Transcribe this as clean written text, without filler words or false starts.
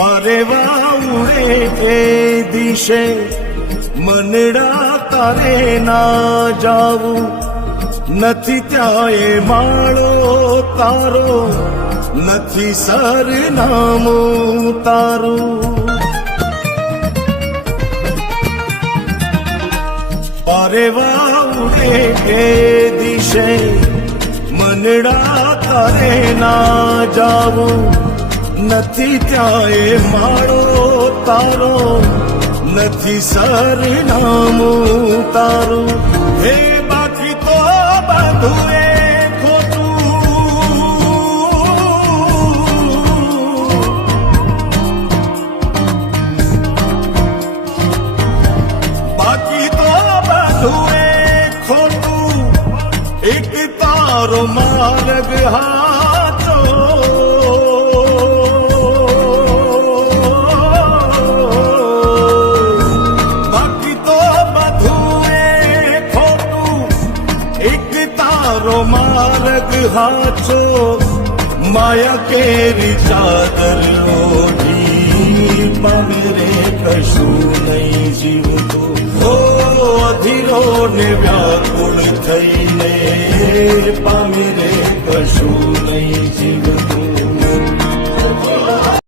પરેવા ઉડે એ દિશે મનડા તારે ના જાવું, નથી ત્યાં એ માળો તારો, નથી સરનામું તારું. પરેવા ઉડે એ દિશે મનડા તારે ના જાવું, નથી ત્યાં એ માળો તારો, નથી સરનામું તારું. હે બાકી તો બધું એ એક તારો માર્ગ હાચો, બાકી તો બધું એ ખોટું. એક તારો માર્ગ હાચો, માયા કેરી ચાદર ઓઢી પામરે કશું નહીં જીવતું. હો અધીરો ને વ્યાકુળ થઈને પામી રે કશું નહીં જીવતું.